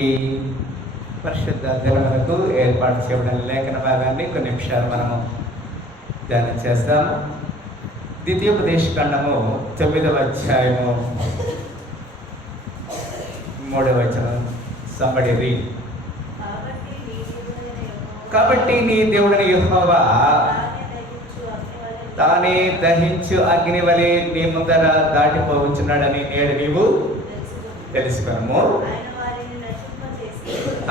ఈ పరిశుద్ధ దినములకు ఏర్పాటు చేయబడిన లేఖన భాగాన్ని కొన్ని నిమిషాలు మనము ధ్యానం చేస్తాము. ద్వితీయోపదేశ ఖండము 9వ అధ్యాయము 3వ వచనం. Somebody read. కాబట్టి నీ దేవుడైన యెహోవా తానే దహించు అగ్ని వలె నీ ముందర దాటిపోవచ్చున్నాడని నేడు నీవు తెలుసుకొనుము.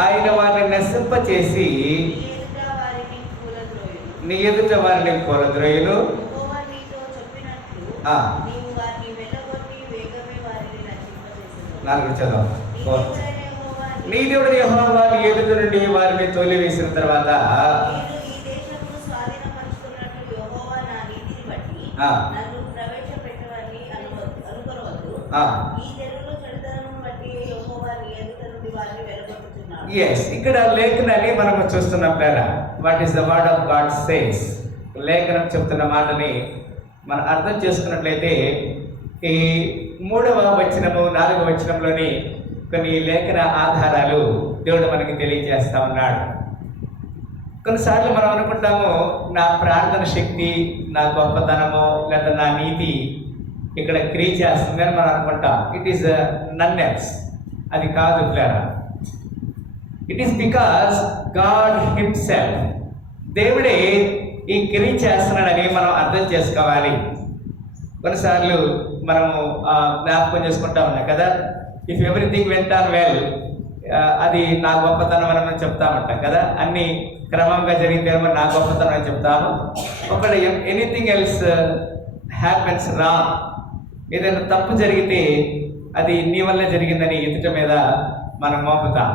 ఆయన వారిని నశింపచేసి నీ ఎదుట వారిని కూలద్రోయును. నాలుగు చదువు. నీ దేవుడు యెహోవా నీ ఎదుట నుండి వారిని తోలివేసిన తర్వాత ఇక్కడ లేఖనాన్ని మనము చూస్తున్నాం కదా. What is the word of God says. లేఖనం చెప్తున్న మాటని మనం అర్థం చేసుకున్నట్లయితే ఈ 3వ వచనము 4వ వచనంలోని కొన్ని లేఖన ఆధారాలు దేవుడు మనకి తెలియజేస్తా ఉన్నాడు. కొన్నిసార్లు మనం అనుకుంటాము నా ప్రార్థన శక్తి, నా గొప్పతనము లేదా నా నీతి ఇక్కడ క్రియ చేస్తుందని మనం అనుకుంటాం. It is none else. అది కాదు ప్లేరా. It is because God himself, దేవుడే ఈ క్రియ చేస్తున్నాడని మనం అర్థం చేసుకోవాలి. కొన్నిసార్లు మనము జ్ఞాపకం చేసుకుంటా ఉన్నాం కదా, if everything went on well, అది నా గొప్పతనం అని మనం చెప్తామంటాం కదా. అన్ని క్రమంగా జరిగితే నా గొప్పతనం అని చెప్తాము. ఒకవేళ ఎనీథింగ్ ఎల్స్ హ్యాపెన్స్ రాంగ్, ఏదైనా తప్పు జరిగితే అది నీ వల్లే జరిగిందని ఎదుట మీద మనం మోపుతాం.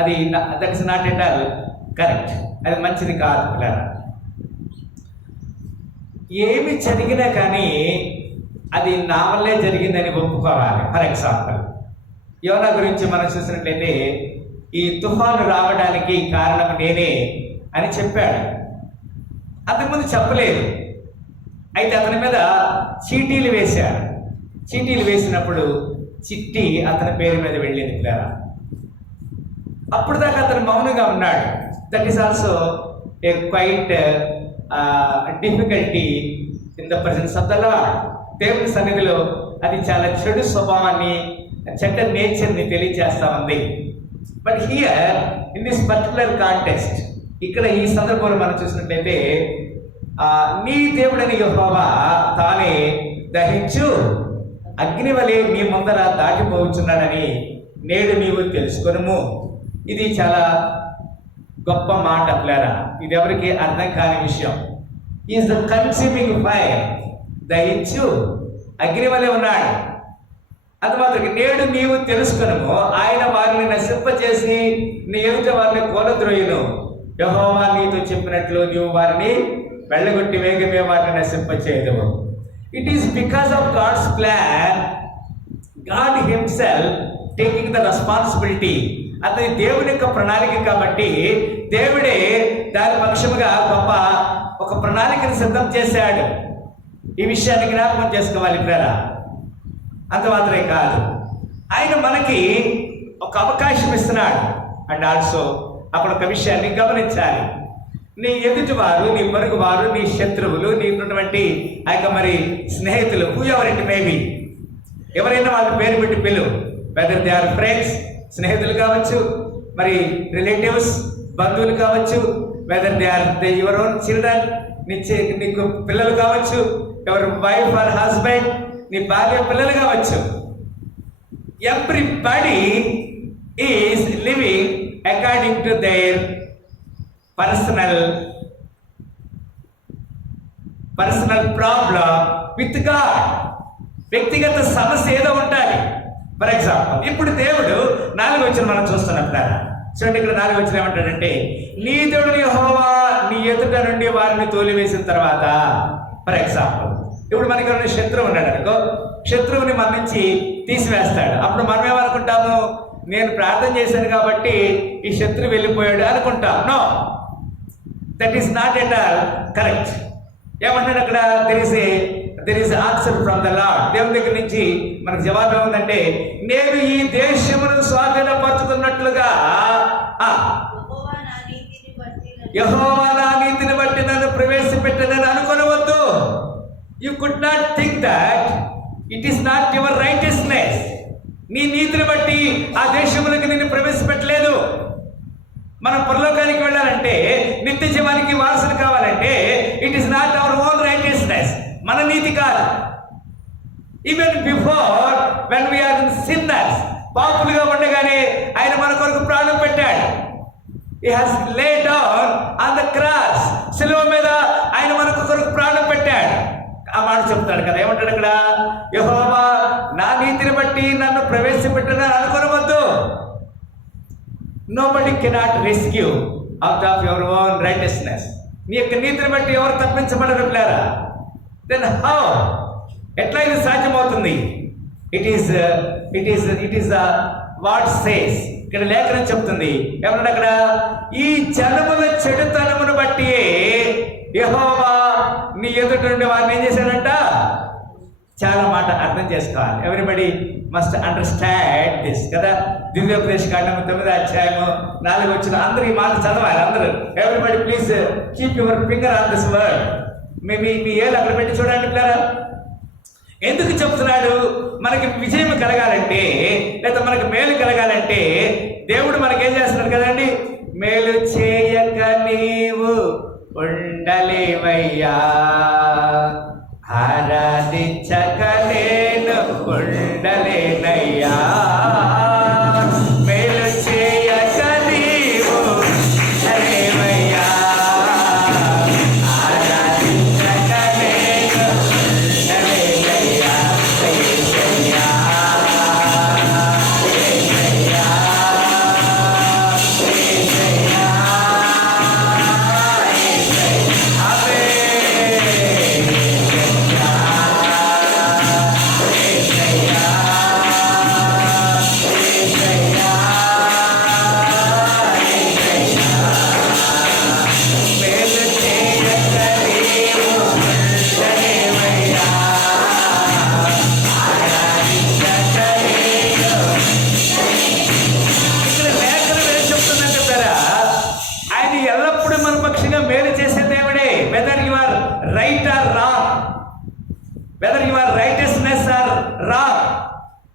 అది that is not at all correct. అది మంచిది కాదు పిల్లరా. ఏమి జరిగినా కానీ అది నా వల్లే జరిగిందని ఒప్పుకోవాలి. ఫర్ ఎగ్జాంపుల్, యోనా గురించి మనం చూసినట్లయితే ఈ తుఫాను రావడానికి కారణం నేనే అని చెప్పాడు. అంతకుముందు చెప్పలేదు. అయితే అతని మీద చీటీలు వేశారు. చీటీలు వేసినప్పుడు చిట్టి అతని పేరు మీద వెళ్ళింది పిల్లరా. అప్పుడు దాకా అతను మౌనంగా ఉన్నాడు. That is also a quite difficulty in the presence of the Lord. దేవుని సన్నిధిలో అది చాలా చెడు స్వభావాన్ని, చెడ్డ నేచర్ని తెలియజేస్తా ఉంది. But here in this particular context, ఇక్కడ ఈ సందర్భంలో మనం చూసినట్లయితే నీ దేవుడని యెహోవా తానే దహించు అగ్ని వలె నీ ముందర దాటిపోవచ్చున్నాడని నేడు నీవు తెలుసుకొనుము. ఇది చాలా గొప్ప మాట ప్లేరా. ఇది ఎవరికి అర్థం కాని విషయం. Is the consuming fire. దహించు అగ్ని వలె ఉన్నాడు. అది మాత్రం నేడు నీవు తెలుసుకొనుము. ఆయన వారిని నశింపచేసి నీ ఎదుట వారిని కూలద్రోయును. యెహోవా నీతో చెప్పినట్లు నీవు వారిని వెళ్ళగొట్టి వేగమే వారిని నశింపచేయదువు. It is because of God's plan, God himself taking the responsibility. అతని దేవుని యొక్క ప్రణాళిక కాబట్టి దేవుడే దాని పక్షముగా గొప్ప ఒక ప్రణాళికను సిద్ధం చేశాడు. ఈ విషయాన్ని జ్ఞాపకం చేసుకోవాలి ప్రేర. అంత మాత్రమే కాదు, ఆయన మనకి ఒక అవకాశం ఇస్తున్నాడు. అండ్ ఆల్సో అక్కడ ఒక విషయాన్ని గమనించాలి. నీ ఎదుటి వారు, నీ పొరుగు వారు, నీ శత్రువులు, నీకున్నటువంటి ఆ యొక్క మరి స్నేహితులు, who ever it may be, ఎవరైనా వాళ్ళ పేరు పెట్టి పిలువు. వెదర్ దే ఆర్ ఫ్రెండ్స్, స్నేహితులు కావచ్చు, మరి రిలేటివ్స్, బంధువులు కావచ్చు, whether they are your own children, నీకు పిల్లలు కావచ్చు, ఎవరు వైఫ్ ఆర్ హస్బెండ్, నీ భార్య పిల్లలు కావచ్చు. Everybody is living according to their personal problem with God. వ్యక్తిగత సమస్య ఏదో ఉండాలి. ఫర్ ఎగ్జాంపుల్, ఇప్పుడు దేవుడు 4వ వచనం మనం చూస్తున్నాం కదా. చూడండి, ఇక్కడ 4వ వచనం ఏమంటాడంటే, నీ దేవుడు యెహోవా నీ ఎదుట నుండి వారిని తోలివేసిన తర్వాత. ఫర్ ఎగ్జాంపుల్, ఇప్పుడు మనకి ఎవరైనా శత్రువు ఉన్నాడు అనుకో, శత్రువుని మన నుంచి తీసివేస్తాడు. అప్పుడు మనం ఏమనుకుంటాము, నేను ప్రార్థన చేశాను కాబట్టి ఈ శత్రువు వెళ్ళిపోయాడు అనుకుంటాం. No, that is not at all correct. ఏమంటాడు అక్కడ? There is a there is answer from the Lord. దేవుని దగ్గర నుంచి మనకు జవాబు ఏముందంటే, నేను ఈ దేశమును స్వాధీనపరుచుకున్నట్లుగా యెహోవా నా నీతిని బట్టి నన్ను ప్రవేశపెట్టనని అనుకొనవద్దు. You could not think that it is not your righteousness. నీ నీతిని బట్టి ఆ దేశములకు నిన్ను ప్రవేశపెట్టలేదు. మనం పరలోకానికి వెళ్ళాలంటే, నిత్య జీవానికి వారసులు కావాలంటే, it is not our own righteousness, మన నీతి కాదు. Even before when we are sinners, పాపులుగా ఉండగానే ఆయన మన కొరకు ప్రాణం పెట్టాడు. He has laid down on the cross. సిలువ మీద ఆయన మన కొరకు ప్రాణం పెట్టాడు. ఆ మాట చెప్తాడు కదా, ఏమంటాడు అక్కడ, యెహోవా నా నీతిని బట్టి నన్ను ప్రవేశపెట్టనని అనుకోవద్దు. Nobody cannot rescue out of your own righteousness. నీ యొక్క నీతిని బట్టి ఎవరు తప్పించబడరు పిల్లారా. Then how? ఎట్లా ఇది సాధ్యమవుతుంది? It is what says. ఇక్కడ లేఖనం చెప్తుంది, ఏమన్నా అక్కడ, ఈ జనముల చెడుతనమును బట్టి యెహోవా నీ ఎదుట నుండి వారిని ఏం చేశాడంట. చాలా మాట అర్థం చేసుకోవాలి. ఎవ్రీబడి మస్ట్ అండర్స్టాండ్ దిస్ కదా. ద్వితీయోపదేశ కాండము 9వ అధ్యాయము 4 వచ్చిన అందరూ ఈ మాట చదవాలి. అందరూ everybody please keep your finger on this word. మీ ఏళ్ళు అక్కడ పెట్టి చూడండి పిల్లరా. ఎందుకు చెప్తున్నాడు? మనకి విజయం కలగాలంటే, లేదా మనకి మేలు కలగాలంటే దేవుడు మనకేం చేస్తున్నాడు కదండి. మేలు చేయక నీవు ఉండలేవయ్యా, ఆరాధించక నేను ఉండలేనయ్యా. మేలు చేయక నీవు ఉండలేవయ్యా, ఆరాధించక నేను ఉండలేనయ్యా.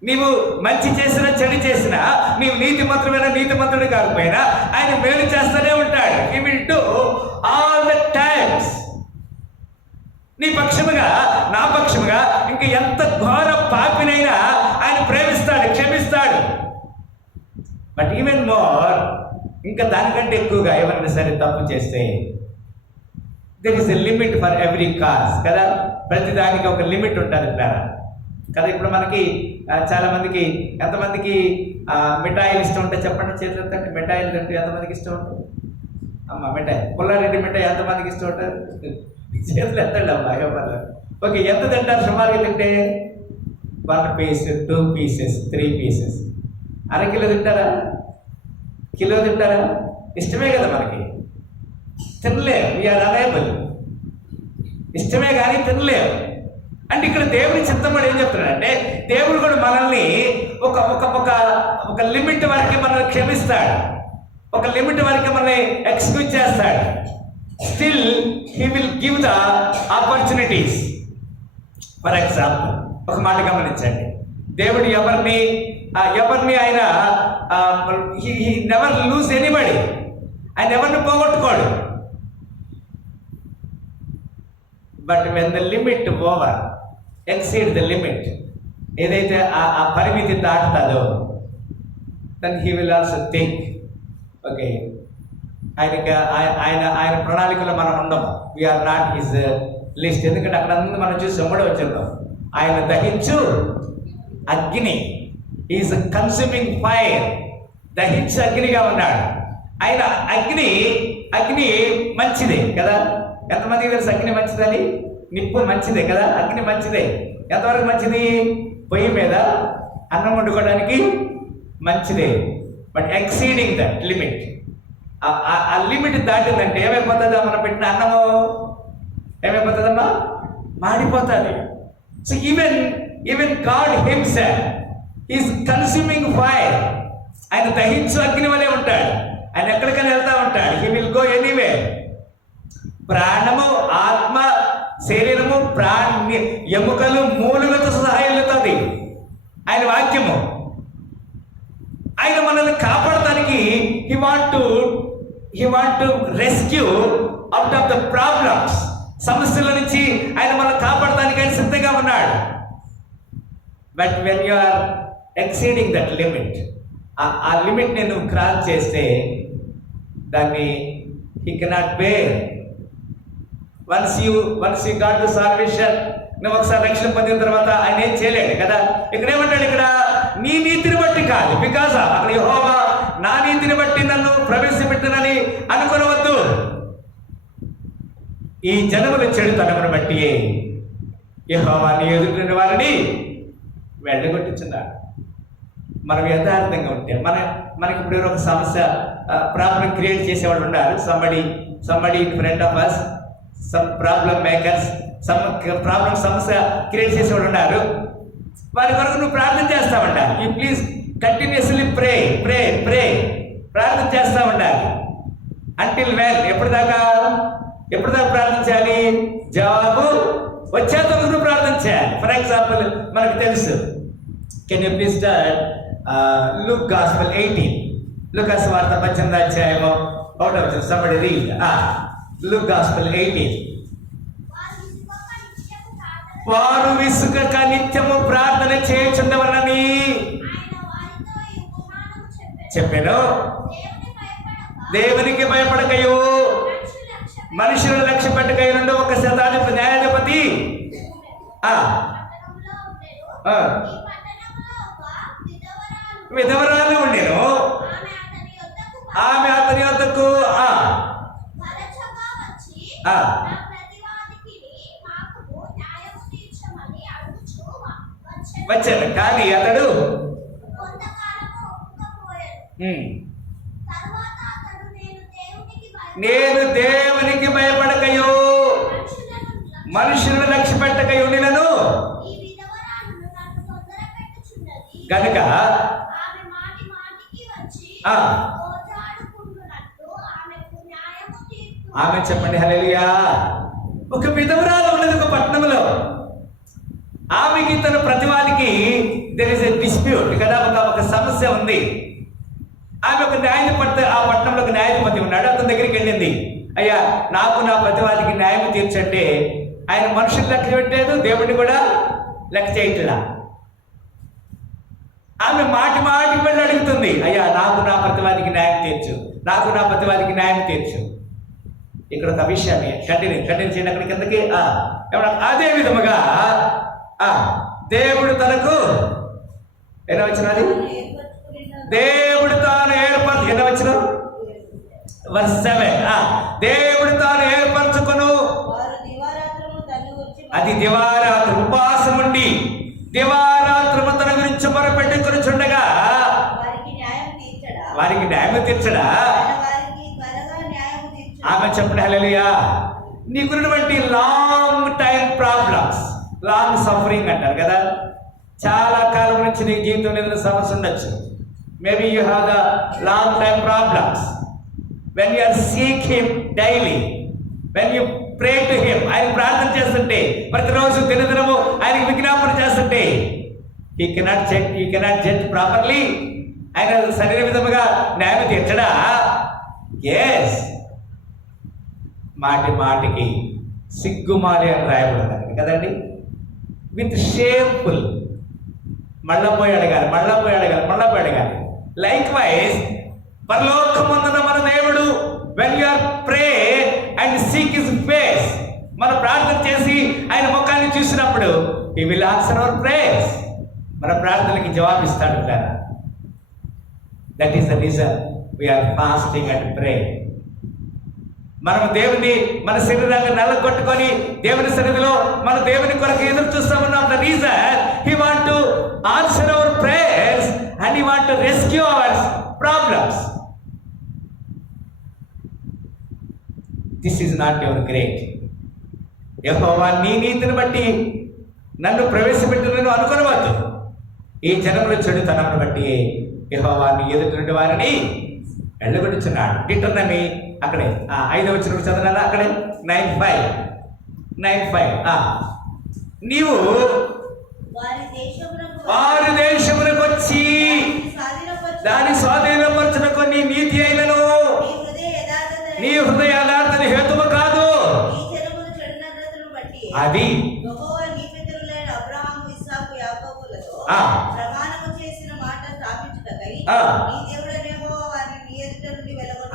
నీవు మంచి చేసినా చెడు చేసినా, నీవు నీతి మంత్రుడైనా నీతి మంత్రుడు కాకపోయినా ఆయన మేలు చేస్తూనే ఉంటాడు. He will do all the times. నీ పక్షముగా నా పక్షముగా ఇంకా ఎంత ఘోర పాపినైనా ఆయన ప్రేమిస్తాడు, క్షమిస్తాడు. బట్ ఈవెన్ మోర్, ఇంకా దానికంటే ఎక్కువగా ఎవరైనా సరే తప్పు చేస్తే there is a limit for every cause కదా. ప్రతి దానికి ఒక లిమిట్ ఉంటుంది కదా. ఇప్పుడు మనకి చాలా మందికి, ఎంతమందికి మిఠాయిలు ఇష్టం ఉంటాయి చెప్పండి, చేతులు ఎత్తండి. మిఠాయిలు తింటే ఎంతమందికి ఇష్టం ఉంటుంది? అమ్మ మిఠాయి, పుల్లారెడ్డి మిఠాయి ఎంతమందికి ఇష్టం ఉంటుంది? చేతులు ఎత్తండి అమ్మా, ఎవరు. ఓకే, ఎంత తింటారు సుమారుగా తింటే? 1 piece, 2 pieces, 3 pieces. అరకిలో తింటారా? కిలో తింటారా? ఇష్టమే కదా మనకి, తినలేము. We're unable. ఇష్టమే కానీ తినలేము. అంటే ఇక్కడ దేవుని చిత్తం కూడా ఏం చెప్తున్నాడంటే, దేవుడు కూడా మనల్ని ఒక ఒక ఒక ఒక లిమిట్ వరకు మనల్ని క్షమిస్తాడు, ఒక లిమిట్ వరకు మనల్ని ఎక్స్క్యూజ్ చేస్తాడు. Still he will give the opportunities. For example, ఒక మాట గమనించండి. దేవుడు ఎవరిని ఆయన హీ నెవర్ లూజ్ ఎనీబడి. ఆయన ఎవరిని పోగొట్టుకోడు. But when the limit over, exceed the limit, ఏదైతే ఆ పరిమితి దాటుతుందో, then he will also think, okay ఆయన ప్రణాళికలో మనం ఉండము. We are not his list. ఎందుకంటే అక్కడ అందరూ మనం చూసి కూడా వచ్చేద్దాం. ఆయన దహించు అగ్ని, ఈజ్ కన్స్యూమింగ్ ఫైర్. దహించు అగ్నిగా ఉన్నాడు ఆయన. అగ్ని మంచిదే కదా. ఎంతమందికి తెలుసు అగ్ని మంచిదని? నిప్పు మంచిదే కదా, అగ్ని మంచిదే. ఎంతవరకు మంచిది? పొయ్యి మీద అన్నం వండుకోవడానికి మంచిదే. బట్ ఎక్సీడింగ్ దట్ లిమిట్, ఆ లిమిట్ దాటిందంటే ఏమైపోతుందా? మనం పెట్టిన అన్నము ఏమైపోతుందమ్మా? మాడిపోతుంది. So even God himself is consuming fire. ఆయన దహించు అగ్ని వలె ఉంటాడు. ఆయన ఎక్కడికైనా వెళ్తా ఉంటాడు. He will go anyway. ప్రాణము, ఆత్మ, శరీరము, ఎముకలు, మూలుగతో సహాయం వెళ్తుంది ఆయన వాక్యము. ఆయన మనల్ని కాపాడటానికి he want to rescue out of the problems. సమస్యల నుంచి ఆయన మనల్ని కాపాడటానికి ఆయన సిద్ధంగా ఉన్నాడు. But when you are exceeding that limit, ఆ లిమిట్ నేను క్రాస్ చేస్తే దాన్ని he cannot bear. Once you got to salvation, నువ్వు ఒకసారి రక్షణ పొందిన తర్వాత ఆయన ఏం చేయలేడు కదా. ఇక్కడ ఏమంటాడు, ఇక్కడ నీ నీతిని బట్టి కాదు, బికాజ్ అక్కడ యెహోవా నా నీతిని బట్టి నన్ను ప్రవేశపెట్టనని అనుకోవద్దు. ఈ జనముల చెడుతనమును బట్టి యెహోవా నీ ఎదుటి వారిని వెళ్ళగొట్టించున్నాడు. మనం యథార్థంగా ఉంటే మనకి ఇప్పుడు ఒక సమస్య, ప్రాబ్లం క్రియేట్ చేసేవాళ్ళు ఉన్నారు. Somebody in front of us, some problem makers, problem సమస్య క్రియేట్ చేసేవాళ్ళు ఉన్నారు. వారి కొరకు నువ్వు ప్రార్థన చేస్తా ఉండాలి. You please continuously pray pray pray ప్రార్థన చేస్తా ఉండాలి. అంటిల్ వెన్, ఎప్పటిదాకా ప్రార్థన చేయాలి? జవాబు వచ్చేంత వరకు నువ్వు ప్రార్థన చేయాలి. ఫర్ ఎగ్జాంపుల్ మనకు తెలుసు, can you please start Luke Gospel 18, లూకాసు వార్త 18వ అధ్యాయము 1వ వచనం. somebody read Luke Gospel 18. వారు విసుగక నిత్యము ప్రార్థన చేయుచుండవలనని చెప్పాను. దేవునికి భయపడకయు మనుషులను లక్ష్య పెట్టకయు నుండి ఒక న్యాయాధిపతి విధవరాలు ఉండేను. ఆమె అతని వద్దకు వచ్చాను, కానీ అతడు నేను దేవునికి భయపడకయు మనుషులను లక్ష్య పెట్టకయు ఉండినను గనుక ఆమె చెప్పండి హల్లెలూయా. ఒక విధవరాలు ఉన్నది ఒక పట్టణంలో. ఆమెకి తన ప్రతివాదికి దేర్ ఇస్ ఎ డిస్ప్యూట్ కదా, ఒక సమస్య ఉంది. ఆమె ఒక న్యాయాధిపతి, ఆ పట్టణంలో ఒక న్యాయాధిపతి ఉన్నాడు. అతని దగ్గరికి వెళ్ళింది, అయ్యా నాకు నా ప్రతివాదికి న్యాయం తీర్చంటే ఆయన మనుషులు లెక్క పెట్టలేదు, దేవుడిని కూడా లెక్క చేయట్లా. ఆమె మాటి వెళ్ళి అడుగుతుంది, అయ్యా నాకు నా ప్రతివాదికి న్యాయం తీర్చు, నాకు నా ప్రతివాదికి న్యాయం తీర్చు. ఇక్కడ ఒక విషయాన్ని కంటిన్యూ చేయండి అక్కడికి కిందకి. అదే విధముగా దేవుడు తనకు ఎలా వచ్చినది, దేవుడు తాను ఎలా వచ్చిన వర్స్ 7, దేవుడు తాను ఏర్పరచుకును. అది దివారాత్రి ఉపవాసం ఉండి దివారాత్రము తన గురించి మొరపెట్టుకొనిచుండగా వారికి న్యాయం తీర్చడా? ఆమె చెప్పండి హల్లెలూయా. నీకున్నటువంటి long time problems, long suffering అంటారు కదా, చాలా కాలం నుంచి నీ జీవితంలో ఏదైనా సమస్య ఉండొచ్చు. Maybe you have the long time problems. When you are seek him daily, when you pray to him, ఆయన ప్రార్థన చేస్తుంటే ప్రతిరోజు దినదినము ఆయనకి విజ్ఞాపన చేస్తుంటే హీ కెనాట్ జడ్జ్ ప్రాపర్లీ. ఆయన సరైన విధముగా న్యాయం తీర్చడా? ఎస్. మాటికి సిగ్గుమాలి అని రాయబడింది కదండి. విత్ షేమ్ఫుల్, మళ్ళా పోయి అడగాలి. లైక్ వైజ్ పరలోకమందున మన దేవుడు, when you are pray and seek his face, మన ప్రార్థన చేసి ఆయన ముఖాన్ని చూసినప్పుడు he will answer our prayers, మన ప్రార్థనకి జవాబిస్తాడు కదా. That is the reason we are fasting and pray. మనం దేవుని మన శరీరాన్ని నల్లగొట్టుకొని దేవుని సన్నిధిలో మన దేవుని కొరకు ఎదురు చూస్తామన్నాం. The reason he want to answer our prayers and he want to rescue our problems. This is not your great. యెహోవా నీ నీతిని బట్టి నన్ను ప్రవేశపెట్టునని అనుకొనవద్దు. ఈ జనముల చెడుతనమును బట్టి యెహోవాని ఎదుటి వారిని వెళ్ళగొట్టుచున్నాడు. డిటర్నమీ అక్కడే 5వ వచనం చదవనా? అక్కడే 9:5 నీవు వారి దేశమునకు వచ్చి దాని స్వాధీనపరచుటకు నీ నీతి అయినను నీ హృదయ యథార్థత హేతువు కాదు. అది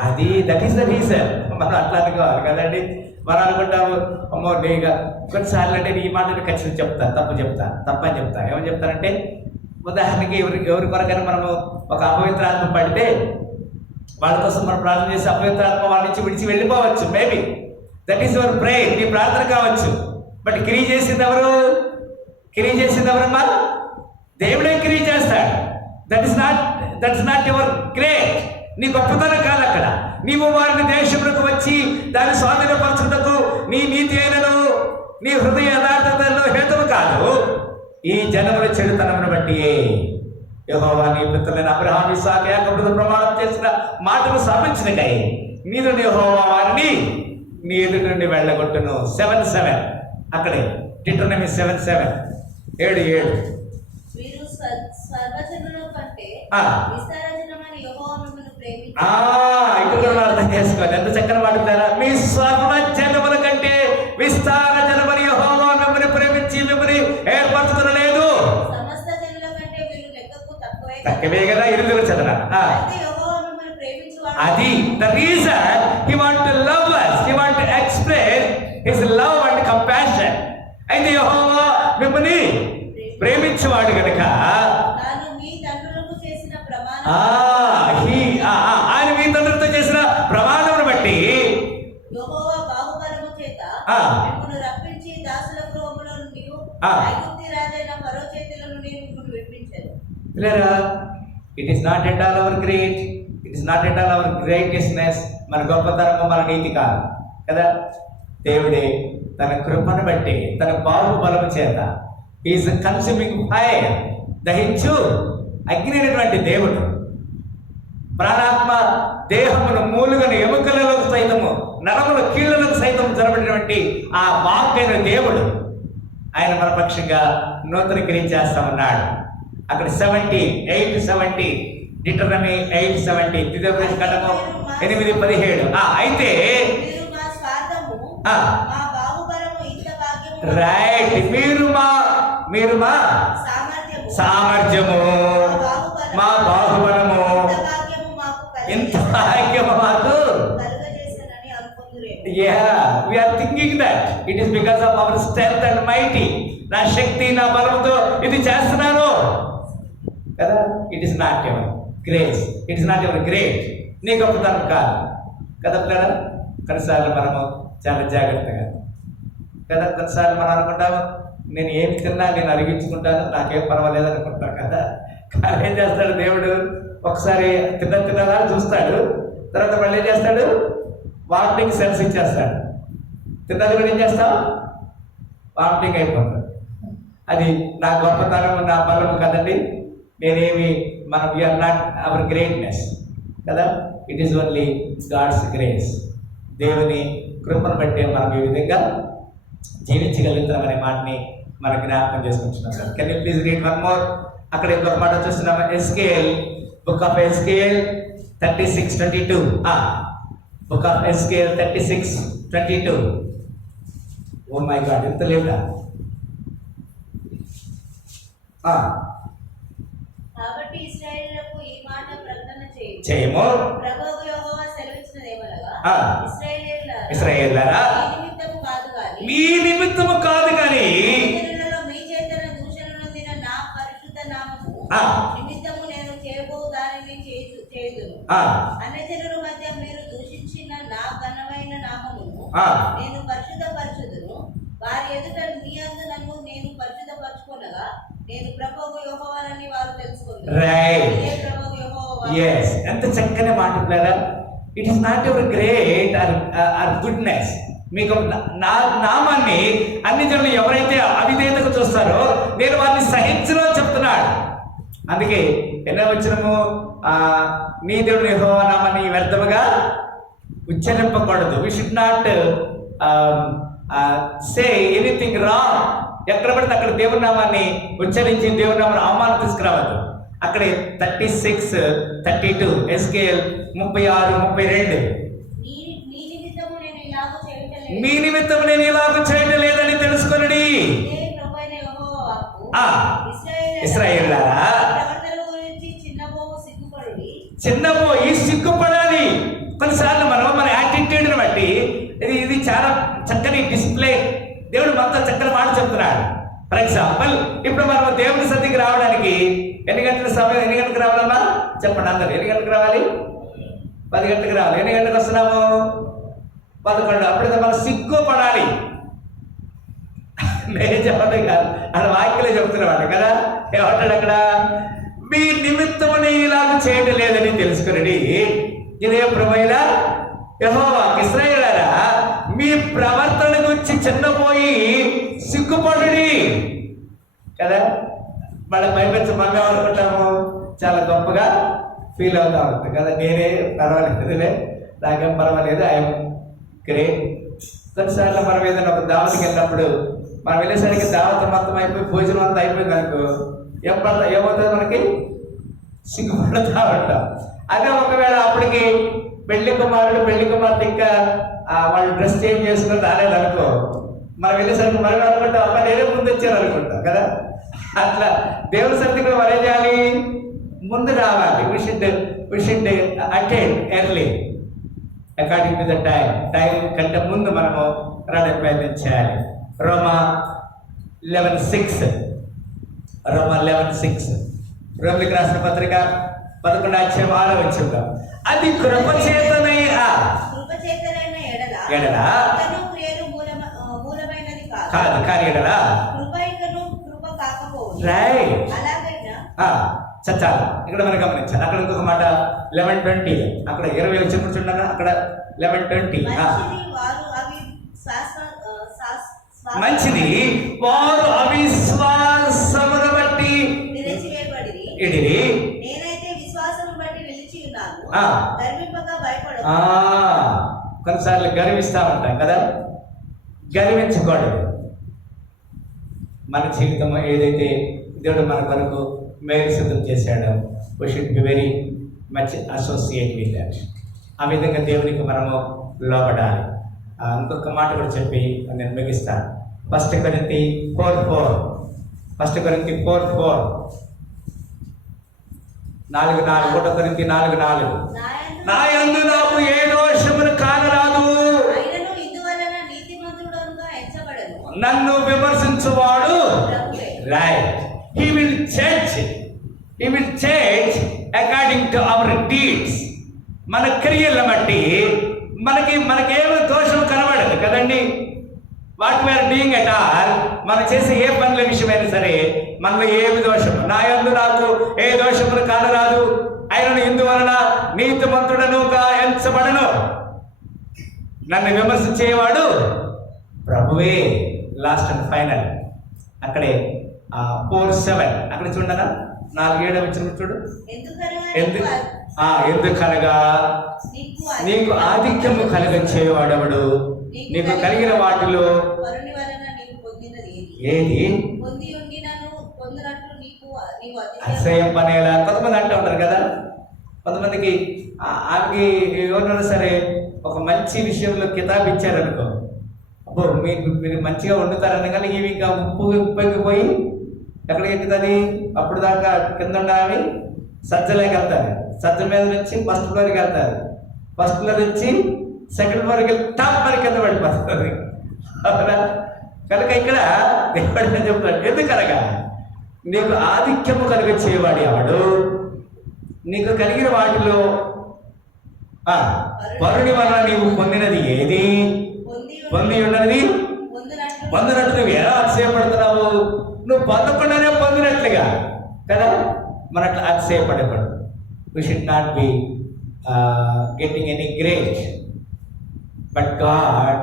అది దట్ ఈస్ ద రీజన్. మనం అట్లా అనుకోవాలి కదండి. మనం అనుకుంటాము, అమ్మో నేగా కొన్నిసార్లు అంటే ఈ మాటను ఖచ్చితంగా చెప్తాను, తప్పని చెప్తా. ఏమని చెప్తారంటే, ఉదాహరణకి ఎవరి కొరకైనా మనము ఒక అపవిత్రాత్మ పడితే వాళ్ళ కోసం మనం ప్రార్థన చేసి అపవిత్రాత్మ వాళ్ళ నుంచి విడిచి వెళ్ళిపోవచ్చు. Maybe that is your prayer, నీ ప్రార్థన కావచ్చు. బట్ క్రియ చేసింది ఎవరమ్మా? దేవుడే క్రియ చేస్తాడు. That is not your great. నీ గొప్పతనం కాదు అక్కడ. నీవు వారిని దేశములకు వచ్చి దాన్ని స్వాధీనపరచుటకు నీ నీతి అయినను నీ హృదయ యథార్థతలో హేతువు కాదు. ఈ జనముల చెడుతనమును బట్టి యెహోవా నీ పితరులైన అబ్రహాము ఇస్సాకు యాకోబులతో ప్రమాణం చేసిన మాటను స్థాపించినకై నీవు యెహోవా వారిని నీ ఎదుటి నుండి వెళ్ళగొట్టును. 7:7 అక్కడే డిటర్నమీ 7:7 7:7 ఇక్కడ అర్థం చేసుకోవాలి. ఎంత చక్కని మాట్లాడారా? మీ సర్వజనముల కంటే విస్తార జనమని యెహోవా మిమ్మల్ని ప్రేమించి మిమ్మల్ని ఏర్పరచుకొనలేదు. తక్కువే కదా. 8 చదరా. అది the reason he want to love us, he want to express his love and compassion. అయితే యెహోవా మిమ్మల్ని ప్రేమించేవాడు కనుక ఆయన మీ తండ్రితో చేసిన ప్రమాణమును బట్టి it is not at all our great, it is not at all our greatness. మన గొప్పతనము మన నీతి కాదు కదా. దేవుడే తన కృపను బట్టి తన బాహుబలము చేత ఈజ్ కన్స్యూమింగ్ ఫైర్, దహించు అగ్ని అయినటువంటి దేవుడు ప్రాణాత్మ దేహమును మూలుగను ఎముకలలో సైతము నరముల కీళ్లకు సైతం జరబడినటువంటి ఆ వాక్కైన దేవుడు ఆయన మన పక్షంగా నూతన క్రియ చేస్తామన్నాడు. అక్కడ 8:70 డిటర్నమీ 8:70 ద్వితీయోపదేశ కాండము 8:17 అయితే రైట్ మీరు మా సామర్థ్యము మా బాహుబలము ఎంత భాగ్యము మాకు. We are thinking that it is because of our strength and mighty. నా శక్తి నా బలముతో ఇది చేస్తున్నాను కదా. It is not your grace, it is not your great. నీ గొప్పతనం కాదు కదా పిల్లరా. కొన్నిసార్లు మనము చాలా జాగ్రత్తగా కదా. కొన్నిసార్లు మనం అనుకుంటాము, నేను ఏమి తిన్నా నేను అరిగించుకుంటాను, నాకేం పర్వాలేదు అనుకుంటాను కదా. కానీ ఏం చేస్తాడు దేవుడు? ఒకసారి తిన్నదా చూస్తాడు, తర్వాత మళ్ళీ ఏం చేస్తాడు? వామిటింగ్ సెన్స్ ఇచ్చేస్తాడు. తిన్నది కూడా ఏం చేస్తాం? వామిటింగ్ అయిపోతాడు. అది నా గొప్పతనం నా బలము కదండి. నేనేమి మనం వీఆర్ నాట్ అవర్ గ్రేట్నెస్ కదా. It is only God's grace. దేవుని కృపను బట్టే మనం ఈ విధంగా జీవించగలుగుతాం అనే మాటని మనం జ్ఞాపకం చేసుకుంటున్నాం sir. Can you please read one more? అక్కడ ఇంకొక మాట చూస్తున్నాం. Ezekiel, book of Ezekiel 36:22. Book of Ezekiel 36:22. Oh my God, ఎంత లేదా? కాబట్టి ఇశ్రాయేలులకు ఈ మాట ప్రకటన చేయము. ప్రభువు యెహోవా సెలవిచ్చినదేమనగా, ఇశ్రాయేలులారా మీ నిమిత్తము కాదు కానీ మీ చేతన దూషణ నొందిన నా పరిశుద్ధ నామము నిమిత్తము నేను చేయబోవు దానిని చేయుదును. అన్యజనుల మధ్య మీరు దూషించిన నా ఘనమైన నామమును నేను పరిశుద్ధపరచుదును. వారి ఎదుట నీ యందు నన్ను నేను పరిశుద్ధపరచుకొనగా నేను ప్రభువు యెహోవానని వారు తెలుసుకుంటారు. ప్రభువు యెహోవా. ఎంత చక్కని మాట పిల్లరా. It is not your great or goodness, మీకు నా నామాన్ని అన్ని జనులు ఎవరైతే అవిధేయతకు చూస్తారో నేను వారిని సహించును అని చెప్తున్నాడు. అందుకే ఎన్నో వచ్చినము నీ దేవుడు యెహోవా నామాన్ని వ్యర్థముగా ఉచ్చరింపకూడదు. We should not say anything wrong. ఎక్కడ పడితే అక్కడ దేవుని నామాన్ని ఉచ్చరించి దేవుని నామాన్ని అవమానం తీసుకురావద్దు. అక్కడే 36, 32, ఎస్కేల్ 36, 32 మీ నిమిత్తం నేను ఇలాగ చేయడం లేదని తెలుసుకొనుడి. ఇశ్రాయేలులారా చిన్నపోయి సిగ్గుపడాలి. కొన్నిసార్లు మన యాటిట్యూడ్ని బట్టి ఇది చాలా చక్కని డిస్ప్లే. దేవుడు మనతో చక్కని మాట చెప్తున్నాడు. ఫర్ ఎగ్జాంపుల్, ఇప్పుడు మనం దేవుని సన్నిధికి రావడానికి ఎన్ని గంటల సమయం, ఎన్ని గంటలకు రావాలమ్మా చెప్పండి అందరు. ఎన్ని గంటలకు రావాలి? 10 గంటలకు రావాలి. ఎన్ని గంటలకు వస్తున్నాము? 11. అప్పుడైతే మనం సిగ్గుపడాలి. నేను చెప్పడం కాదు, అది వాక్యలే చెప్తున్నవాడు కదా. ఏమంటాడు అక్కడ? మీ నిమిత్తముని ఇలాగ చేయడం లేదని తెలుసుకుని ఇదే ప్రభువైన యెహోవా ఇశ్రాయేలులారా మీ ప్రవర్తన గురించి చిన్నపోయి సిగ్గుపడుడి కదా. వాళ్ళ పైపెచ్చి మనం ఏమనుకుంటాము, చాలా గొప్పగా ఫీల్ అవుతా ఉంటుంది కదా. నేనే పర్వాలేదులే, నాకేం పర్వాలేదు, ఐఎమ్ గ్రేట్. కొన్నిసార్లు మనం ఏదైనా ఒక దావతికి వెళ్ళినప్పుడు మనం వెళ్ళేసరికి దావత మొత్తం అయిపోయి భోజనం అంతా అయిపోయింది అనుకో, ఏమవుతుంది మనకి? సిగ్గుపడుతూ ఉంటాం. అదే ఒకవేళ అప్పటికి పెళ్లి కుమారుడు పెళ్లి కుమార్తె ఇంకా వాళ్ళు డ్రెస్ చేంజ్ చేసుకుని రాలేదనుకో, మనం వెళ్ళేసరికి మనం అనుకుంటాం అమ్మ నేనే ముందు వచ్చాను అనుకుంటాం కదా. అట్లా దేవుని సన్నిధికి మనం ఏం చేయాలి? ముందు రావాలి. We should attend early according to the time కంటే ముందు మనము రావడానికి ప్రయత్నం చేయాలి. రోమా 11:6 రోమిలికి రాసిన పత్రిక 11:6 అది కృపచేతనైన ఎడల కాదు, కానీ ఎడల చచ్చాలి. ఇక్కడ మనం గమనించాలి. అక్కడ ఇంకొక మాట 11:20, అక్కడ 20 వచ్చినప్పుడు చూడండి. అక్కడ 11:20 మంచిది వారు అవిశ్వాసమును బట్టి ఎడిరి, కొన్నిసార్లు గర్విస్తా ఉంటాం కదా. గర్వించకూడదు. మన జీవితం ఏదైతే దేవుడు మన కొరకు మేలు సిద్ధం చేశాడో we should be very much associate with that. ఆ విధంగా దేవునికి మనము లోబడాలి. ఇంకొక మాట కూడా చెప్పి నేను ముగిస్తాను. 1 కొరింథీ 4:4 1 కొరింథీ 4:4 4:4 1 కొరింథీ 4:4 నా యందు నాకు ఏ దోషమును కానరాదు, నన్ను విమర్శించువాడు right. He will judge according to our deeds. మన క్రియలను బట్టి మనకేమో దోషం కనబడదు కదండి. What we're doing at all, మనం చేసే ఏ పనుల విషయమైనా సరే మనలో ఏమి దోషము, నా యందు నాకు ఏ దోషమును కానరాదు, ఆయనను ఇందువలన నీతిమంతుడనుగా ఎంచబడను, నన్ను విమర్శించేవాడు ప్రభువే. లాస్ట్ అండ్ ఫైనల్ అక్కడే 4:7 అక్కడ చూడనా, 4:7 వచ్చిన చూడు. ఎందుకనగా నీకు ఆధిక్యము కలగ చేయవాడవడు, నీకు కలిగిన వాటిలో ఏది అసహ్యం పనేలా. కొంతమంది అంటూ ఉంటారు కదా, కొంతమందికి ఆమెకి ఎవరైనా సరే ఒక మంచి విషయంలో కితాబు ఇచ్చారనుకో, అబ్బో మీరు మంచిగా వండుతారని, కానీ ఇవి ఇంకా ఉప్పుకి పోయి ఎక్కడికి ఎక్కుతుంది, అప్పుడు దాకా కింద ఉండాలి సజ్జలోకి వెళ్తారు, సజ్జ మీద నుంచి ఫస్ట్ ఫ్లోర్కి వెళ్తారు, ఫస్ట్ ఫ్లోర్ నుంచి సెకండ్ ఫ్లోర్కి వెళ్ళి టాప్ మరి కింద పడిపోతుంది. కనుక ఇక్కడ దేవుడు చెప్తాడు, ఎందుకనగా నీకు ఆధిక్యము కనుక చేయవాడు ఎవడు, నీకు కలిగిన వాటిలో వరుని వలన నీవు పొందినది ఏది, పొంది ఉన్నది పొందినట్లు నువ్వు ఎలా అతిశయపడుతున్నావు, నువ్వు పొందకుండానే పొందినట్లుగా కదా. మన అట్లా అతిశయపడకూడదు. We should not be getting any great, but God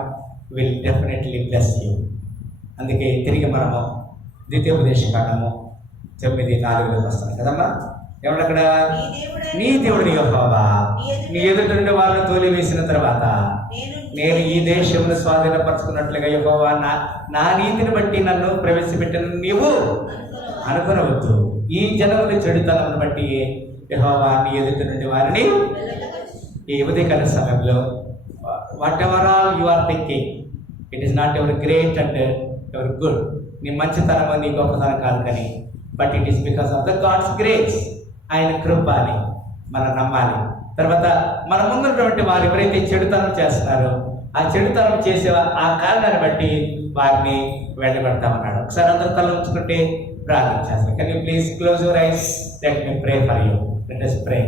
will definitely bless you. అందుకే తిరిగి మనము ద్వితీయోపదేశకాండము 9:4 వస్తాం కదమ్మా. ఏమన్నా అక్కడ, నీ దేవుడు యెహోవా నీ ఎదుట నుండి వాళ్ళని తోలివేసిన తర్వాత నేను ఈ దేశంలో స్వాధీనపరచుకున్నట్లుగా యెహోవా నా నీతిని బట్టి నన్ను ప్రవేశపెట్టిన నీవు అనుకొనవద్దు. ఈ జనముల చెడుతనమును బట్టి యెహోవా నీ ఎదుట నుండి వారిని ఈ ఉదయకాల సమయంలో whatever all you are thinking, it is not ever great and ever good. నీ మంచితనము నీ గొప్పతనం కాదు కానీ, but it is because of the God's grace. ఆయన కృప అని మనం నమ్మాలి. తర్వాత మన ముందున్నటువంటి వారు ఎవరైతే చెడుతనం చేస్తున్నారో ఆ చెడుతనం చేసే ఆ కారణాన్ని బట్టి వారిని వెళ్ళబెడతామన్నాడు. ఒకసారి అందరూ తల ఉంచుకుంటే ప్రార్థన చేస్తాం. Can you please close your eyes, let me pray for you. Let us pray.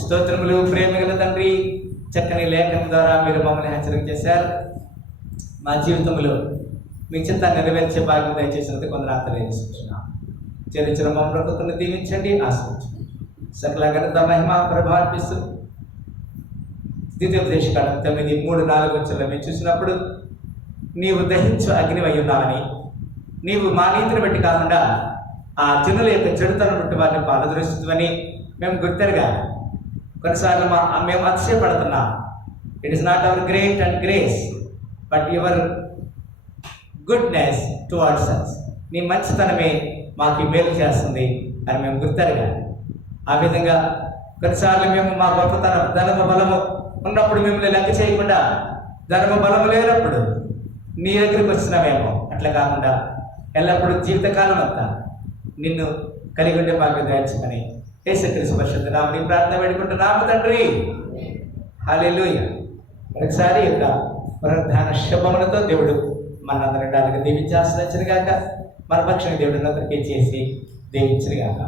స్తోత్రములు ప్రేమగల తండ్రి, చక్కని లేఖనం ద్వారా మీరు మమ్మల్ని హెచ్చరిక చేశారు. మా జీవితంలో మీ చిత్తాన్ని నెరవేర్చే భాగ్యం దయచేసినందుకు కొందరు తెలియజేస్తున్నాం. చరిత్ర మా ప్రభుత్వాన్ని దీవించండి, ఆశ్రయించండి. సకల ఘనత మహిమ ప్రభావిస్తూ ద్వితీయోపదేశకాండం 9:3-4 మేము చూసినప్పుడు నీవు దహించు అగ్ని అయి ఉన్నావని, నీవు మా నీతిని బట్టి కాకుండా ఆ జనుల యొక్క చెడుతనం బట్టి వారిని పారదృష్టివని మేము గుర్తెరగా కొన్నిసార్లు మేము అతిశయపడుతున్నాం. It is not our great and grace but your goodness towards us. నీ మంచితనమే మాకు మేలు చేస్తుంది అని మేము గుర్తెరగా. ఆ విధంగా కొన్నిసార్లు మేము మా గొప్పతనం ధనము బలము ఉన్నప్పుడు మిమ్మల్ని లెక్క చేయకుండా, ధనము బలము లేనప్పుడు నీ దగ్గరికి వచ్చినామేమో. అట్లా కాకుండా ఎల్లప్పుడూ జీవితకాలం అంతా నిన్ను కలిగి ఉండే భాగ్యం దయచేయమని యేసుక్రీస్తు పరిశుద్ధ నామమున ప్రార్థన వేడుకుంటున్నాము తండ్రి. హల్లెలూయా. ఒకసారి యొక్క పునరుద్ధాన శుభములతో దేవుడు మనందరి డాలుగా దీవించి ఆశ్రయించిన గాక. మన పక్షాన్ని దేవుడు అందరికీ చేసి దీవించిన గాక.